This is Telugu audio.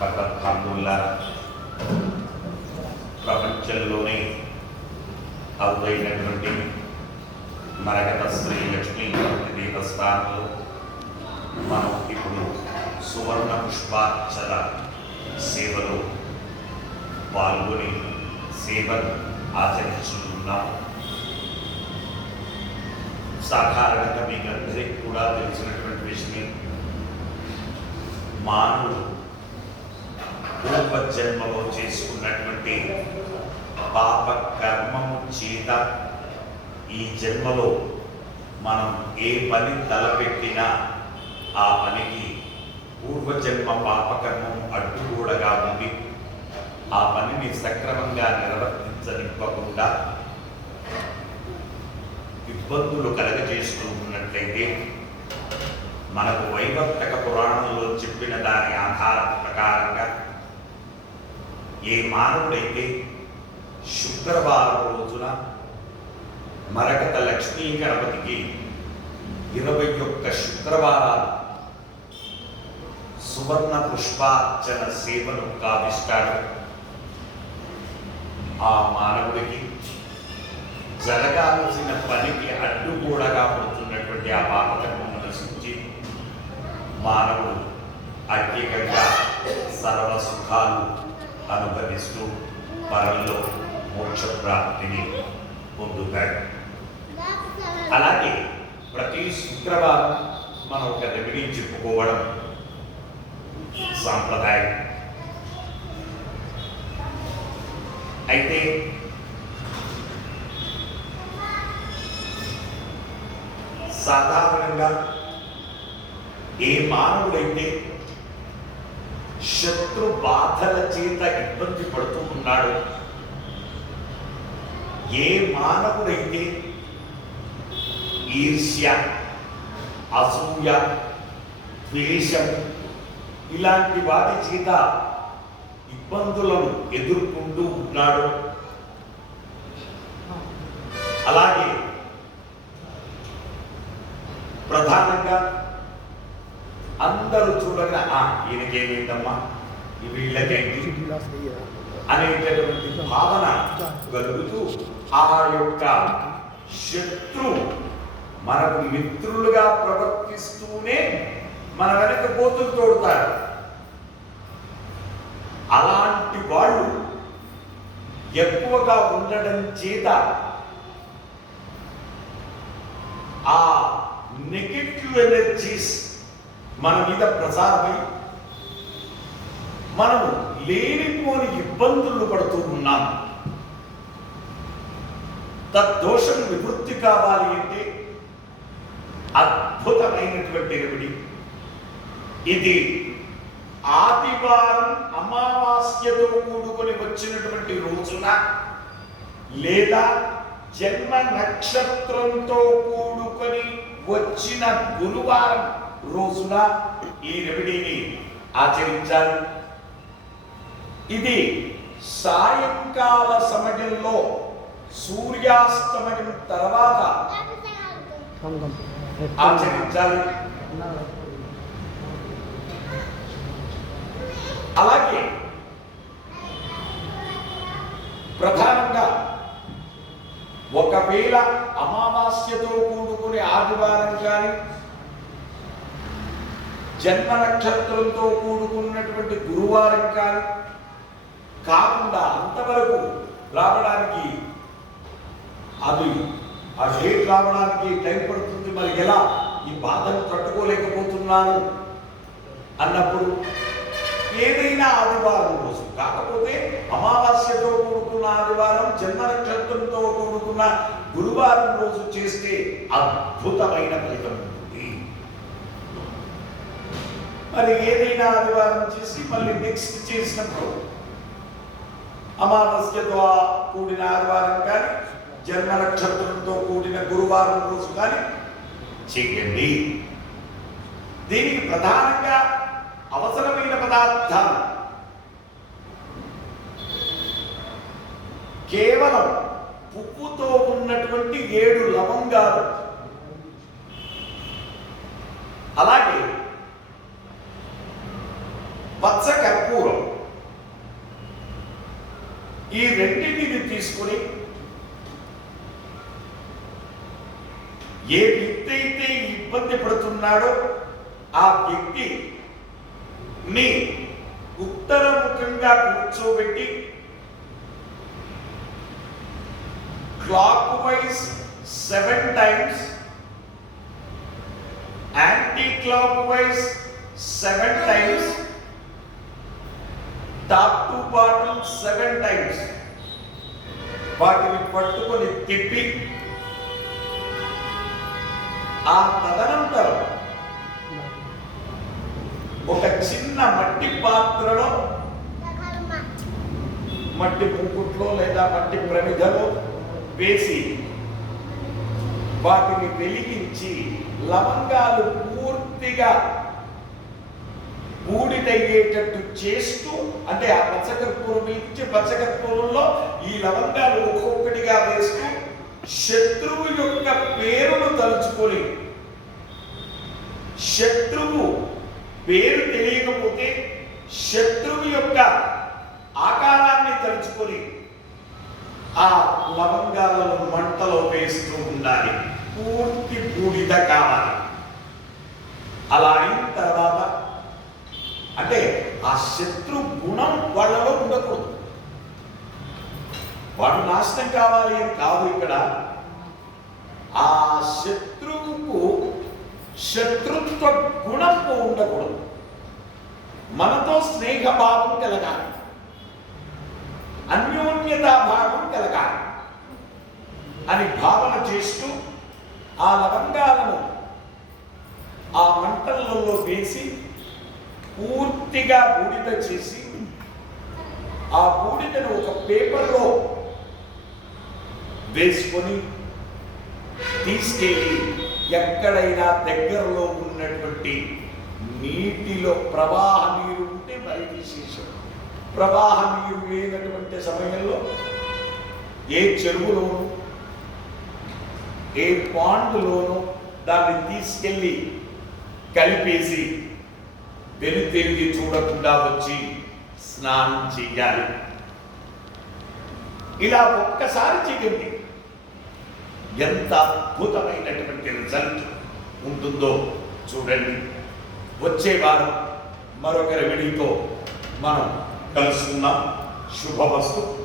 భగవద్బంధువుల ప్రపంచంలోనే అరుదైనటువంటి మరగత శ్రీ లక్ష్మీపతి దేవస్థానంలో మనం ఇప్పుడు సువర్ణ పుష్పార్చన సేవలో పాల్గొని సేవను ఆచరించుకున్నాం సాధారణంగా మీకు అందరికీ కూడా తెలిసినటువంటి విషయం మానవుడు పూర్వ జన్మలో చేసుకున్నటువంటి పాప కర్మము చేత ఈ జన్మలో మనం ఏ పని తలపెట్టినా ఆ పనికి పూర్వజన్మ పాపకర్మము అడ్డుగూడగా ఉంది ఆ పనిని సక్రమంగా నిర్వర్తించనివ్వకుండా ఇబ్బందులు కలగజేసుకుంటున్నట్లయితే మనకు వైవర్తక పురాణంలో చెప్పిన దాని ఆధార ప్రకారంగా ఏ మానవుడైతే శుక్రవారం రోజున మరకత లక్ష్మీ గణపతికి ఇరవై ఒక్క శుక్రవారాలు సువర్ణ పుష్పార్చన సేవను కావిస్తాడు. ఆ మానవుడికి జరగాల్సిన పనికి అడ్డుగోడగా పడుతున్నటువంటి ఆ బాపతను నశించి మానవుడు అత్యేకంగా సర్వ సుఖాలు అనుభవిస్తూ పరంలో మోక్ష ప్రాప్తిని పొందుతాడు. అలాగే ప్రతి శుక్రవారం మనం ఒక రెమెడీ చెప్పుకోవడం సాంప్రదాయం. అయితే సాధారణంగా ఏ మానవుడైతే శత్రు బాధల చేత ఇబ్బంది పడుతూ ఉన్నాడు. ఏ మానవుడైతే ఈర్ష్య అసూయ ద్వేషం ఇలాంటి వాటి చేత ఇబ్బందులను ఎదుర్కొంటూ ఉన్నాడు. అలాగే ప్రధానంగా అందరూ చూడగా ఆ ఈయనకేమైందమ్మా? వీళ్ళకేంటి? అనేటటువంటి భావన కలుగుతూ ఆ యొక్క శత్రు మనకు మిత్రులుగా ప్రవర్తిస్తూనే మన వెనక పోతులు తోడుతారు. అలాంటి వాళ్ళు ఎక్కువగా ఉండడం చేత ఆ నెగిటివ్ ఎనర్జీస్ మన మీద ప్రసారమై మనం లేనిపోని ఇబ్బందులు పడుతూ ఉన్నాం. తద్దోషం నివృత్తి కావాలి అంటే అద్భుతమైనటువంటి రెమెడీ. ఇది ఆదివారం అమావాస్యతో కూడుకొని వచ్చినటువంటి రోజున లేదా జన్మ నక్షత్రంతో కూడుకొని వచ్చిన గురువారం రోజున ఈ రెమెడీని ఆచరించాలి. ఇది సాయంకాల సమయంలో సూర్యాస్తమయం తర్వాత ఆచరించాలి. అలాగే ప్రధానంగా ఒకవేళ అమావాస్యతో కూడుకునే ఆదివారం కానీ జన్మ నక్షత్రంతో కూడుకున్నటువంటి గురువారం కానీ కాకుండా అంతవరకు రావడానికి అది ఆ డేట్ రావడానికి టైం పడుతుంది. మరి ఎలా? ఈ బాధను తట్టుకోలేకపోతున్నాను అన్నప్పుడు ఏదైనా ఆదివారం రోజు కాకపోతే అమావాస్యతో కూడుకున్న ఆదివారం జన్మ నక్షత్రంతో కూడుకున్న గురువారం రోజు చేస్తే అద్భుతమైన ఫలితం. ఉంటుంది మరి ఏదైనా ఆదివారం చేసి మళ్ళీ నెక్స్ట్ చేసినప్పుడు అమావాస్యతో కూడిన ఆదివారం కానీ జన్మ నక్షత్రంతో కూడిన గురువారం రోజు కానీ చెయ్యండి దీనికి ప్రధానంగా అవసరమైన పదార్థాలు కేవలం పువ్వుతో ఉన్నటువంటి ఏడు లవంగాలు అలాగే పచ్చ కర్పూరం ఈ రెండింటిని తీసుకొని ఏ వ్యక్తి అయితే ఇబ్బంది పడుతున్నాడో ఆ వ్యక్తి ని ఉత్తరముఖంగా కూర్చోబెట్టి clockwise seven times anti clockwise seven times top to bottom seven times. వాటిని పట్టుకొని తిప్పి ఆ తదనంతరం ఒక చిన్న మట్టి పాత్రలో మట్టి ముక్కుట్లో లేదా మట్టి ప్రమిదలో వేసి వాటిని వెలిగించి లవంగాలు పూర్తిగా బూడిదయ్యేటట్టు చేస్తూ అంటే ఆ పచ్చకర్పూరం వెలిగించి పచ్చకర్పూరంలో ఈ లవంగాలు ఒక్కొక్కటిగా వేస్తూ శత్రువు యొక్క పేరును తలుచుకొని శత్రువు పేరు తెలియకపోతే శత్రువు యొక్క ఆకారాన్ని తలుచుకొని ఆ లవంగాలను మంటలో వేస్తూ ఉండాలి. పూర్తి బూడిద కావాలి. అలా అయిన తర్వాత అంటే ఆ శత్రు గుణం వాళ్ళలో ఉండకూడదు. వాడు నాశనం కావాలి అని కాదు ఇక్కడ. ఆ శత్రువుకు శత్రుత్వ గుణము ఉండకూడదు. మనతో స్నేహభావం కలగాలి. అన్యోన్యతా భావం కలగాలి. అని భావన చేస్తూ ఆ లవంగాలను ఆ మంటలలో వేసి పూర్తిగా బూడిద చేసి ఆ బూడిదను ఒక పేపర్లో వేసుకొని తీసుకెళ్ళి ఎక్కడైనా దగ్గరలో ఉన్నటువంటి నీటిలో ప్రవాహ నీరు ఉంటే మరి విశేషం ప్రవాహ నీరు లేనటువంటి సమయంలో ఏ చెరువులోను ఏ పాండ్లోనూ దాన్ని తీసుకెళ్ళి కలిపేసి వెను తిరిగి చూడకుండా వచ్చి స్నానం చేయాలి. ఇలా ఒక్కసారి చేయండి. ఎంత అద్భుతమైనటువంటి రిజల్ట్ ఉంటుందో చూడండి. వచ్చే వారం మరొక రెమెడీతో మనం కలుసుకుందాం. శుభవస్తు